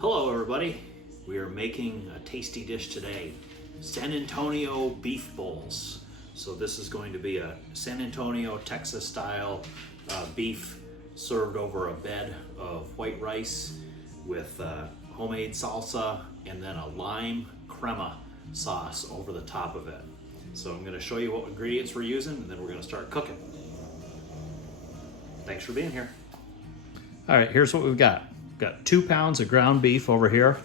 Hello everybody, we are making a tasty dish today, San Antonio beef bowls. So this is going to be a San Antonio, Texas style beef served over a bed of white rice with homemade salsa and then a lime crema sauce over the top of it. So I'm going to show you what ingredients we're using and then we're going to start cooking. Thanks for being here. All right, here's what we've got. Got 2 pounds of ground beef over here.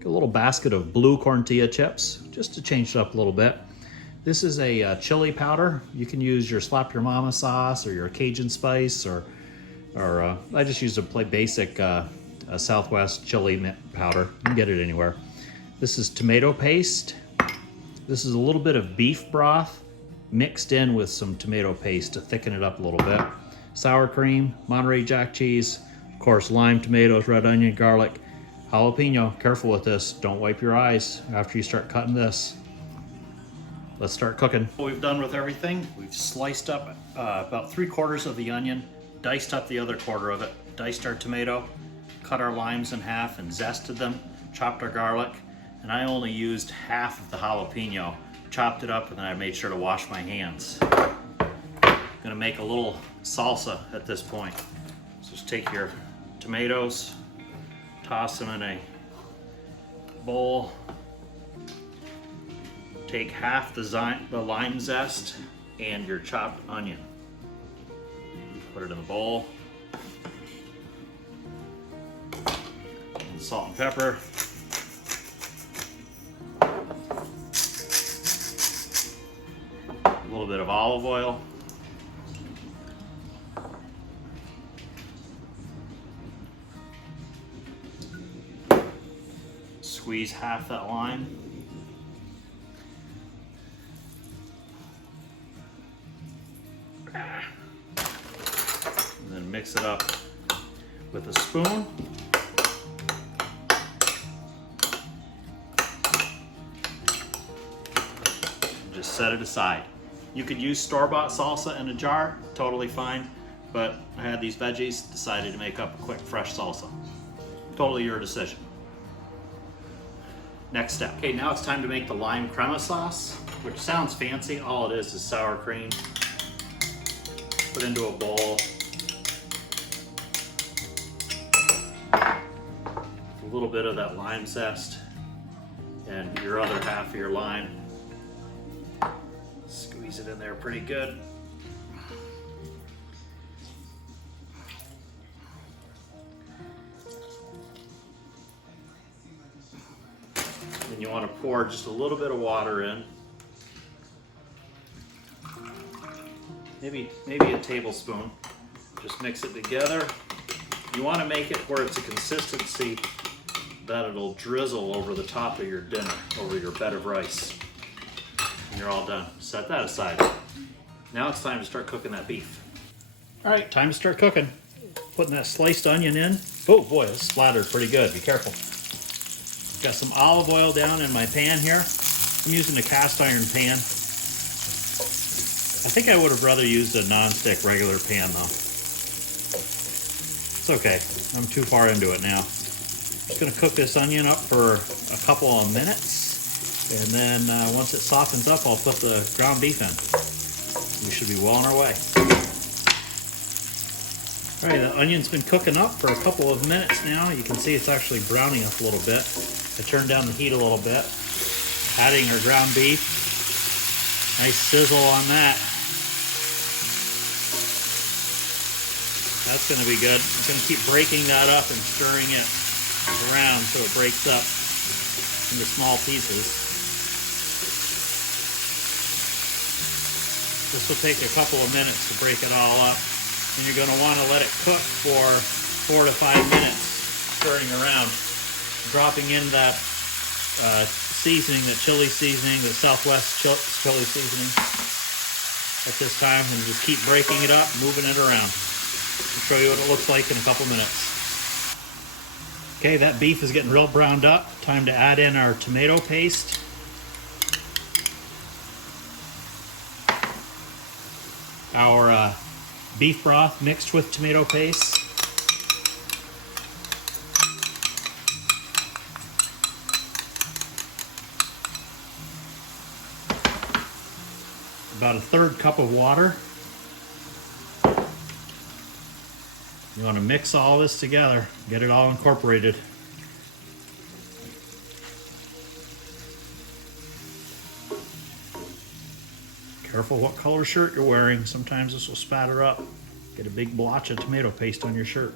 Got a little basket of blue tortilla chips, just to change it up a little bit. This is a chili powder. You can use your Slap Your Mama sauce or your Cajun spice, or I just use a basic Southwest chili powder. You can get it anywhere. This is tomato paste. This is a little bit of beef broth mixed in with some tomato paste to thicken it up a little bit. Sour cream, Monterey Jack cheese, of course, lime, tomatoes, red onion, garlic, jalapeno. Careful with this. Don't wipe your eyes after you start cutting this. Let's start cooking. What we've done with everything, we've sliced up about 3/4 of the onion, diced up the other quarter of it, diced our tomato, cut our limes in half and zested them, chopped our garlic, and I only used half of the jalapeno, chopped it up, and then I made sure to wash my hands. I'm gonna make a little salsa at this point. So just take your tomatoes, toss them in a bowl, take half the lime zest and your chopped onion. Put it in the bowl. And salt and pepper. A little bit of olive oil. Squeeze half that lime. And then mix it up with a spoon. And just set it aside. You could use store-bought salsa in a jar, totally fine, but I had these veggies, decided to make up a quick fresh salsa. Totally your decision. Next step. Okay, now it's time to make the lime crema sauce, which sounds fancy. All it is sour cream. Put into a bowl. A little bit of that lime zest and your other half of your lime. Squeeze it in there pretty good. Then you want to pour just a little bit of water in. Maybe a tablespoon. Just mix it together. You want to make it where it's a consistency that it'll drizzle over the top of your dinner, over your bed of rice. And you're all done. Set that aside. Now it's time to start cooking that beef. All right, time to start cooking. Putting that sliced onion in. Oh boy, it's splattered pretty good. Be careful. Got some olive oil down in my pan here. I'm using a cast iron pan. I think I would have rather used a non-stick regular pan though. It's okay, I'm too far into it now. Just gonna cook this onion up for a couple of minutes, and then once it softens up, I'll put the ground beef in. We should be well on our way. All right, the onion's been cooking up for a couple of minutes now. You can see it's actually browning up a little bit. I turned down the heat a little bit. Adding our ground beef. Nice sizzle on that. That's gonna be good. I'm gonna keep breaking that up and stirring it around so it breaks up into small pieces. This will take a couple of minutes to break it all up. And you're gonna wanna let it cook for 4 to 5 minutes, stirring around. Dropping in that seasoning, the chili seasoning, the Southwest chili seasoning at this time, and just keep breaking it up, moving it around. I'll show you what it looks like in a couple minutes. Okay, that beef is getting real browned up. Time to add in our tomato paste. Our beef broth mixed with tomato paste. about a 1/3 cup of water. You want to mix all this together, get it all incorporated. Careful what color shirt you're wearing. Sometimes this will spatter up. Get a big blotch of tomato paste on your shirt.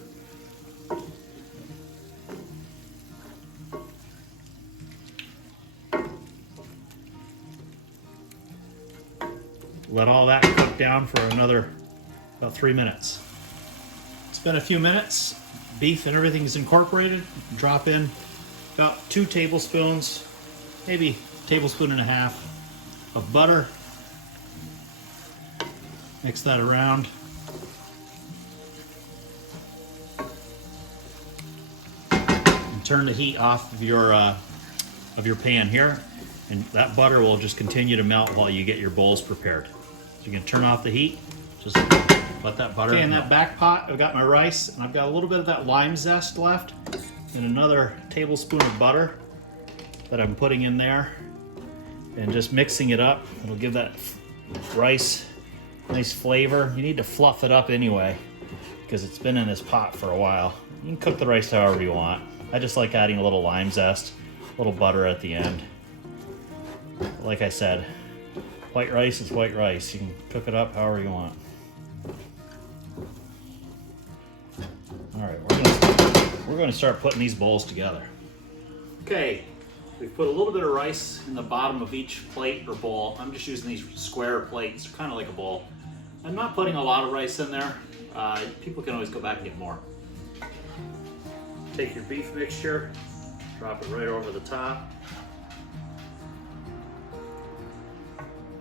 Let all that cook down for another about 3 minutes. It's been a few minutes. Beef and everything's incorporated. Drop in about 2 tablespoons, maybe a tablespoon and a half of butter. Mix that around. And turn the heat off of your pan here, and that butter will just continue to melt while you get your bowls prepared. So you can turn off the heat. Just let that butter. Okay, in that back pot, I've got my rice, and I've got a little bit of that lime zest left, and another tablespoon of butter that I'm putting in there, and just mixing it up. It'll give that rice nice flavor. You need to fluff it up anyway because it's been in this pot for a while. You can cook the rice however you want. I just like adding a little lime zest, a little butter at the end. Like I said, white rice is white rice. You can cook it up however you want. All right, we're going to start putting these bowls together. Okay, we've put a little bit of rice in the bottom of each plate or bowl. I'm just using these square plates, they're kind of like a bowl. I'm not putting a lot of rice in there. People can always go back and get more. Take your beef mixture, drop it right over the top.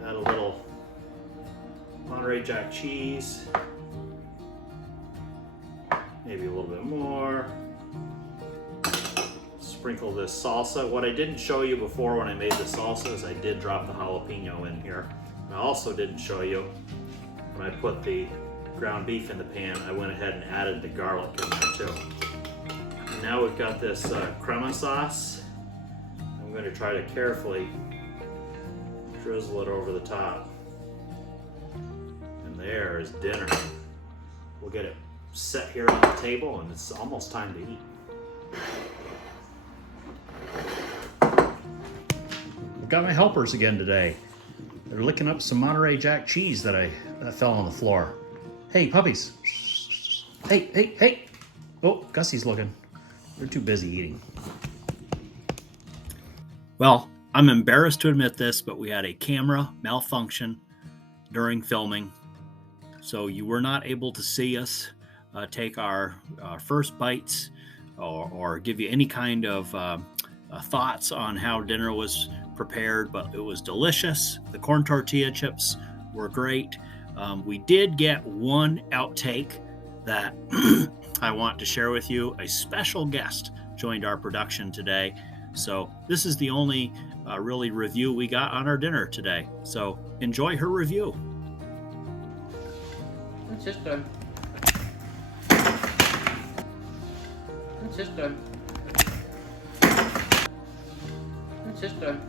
Add a little Monterey Jack cheese. Maybe a little bit more. Sprinkle this salsa. What I didn't show you before when I made the salsa is I did drop the jalapeno in here. I also didn't show you when I put the ground beef in the pan, I went ahead and added the garlic in there too. And now we've got this crema sauce. I'm going to try to carefully drizzle it over the top. And there is dinner. We'll get it set here on the table and it's almost time to eat. I've got my helpers again today. They're licking up some Monterey Jack cheese that fell on the floor. Hey, puppies. Hey, hey, hey. Oh, Gussie's looking. They're too busy eating. Well, I'm embarrassed to admit this, but we had a camera malfunction during filming. So you were not able to see us take our first bites or give you any kind of thoughts on how dinner was prepared, but it was delicious. The corn tortilla chips were great. We did get one outtake that I want to share with you. A special guest joined our production today. So this is the only really review we got on our dinner today. So enjoy her review. It's just done. It's just done. It's just done.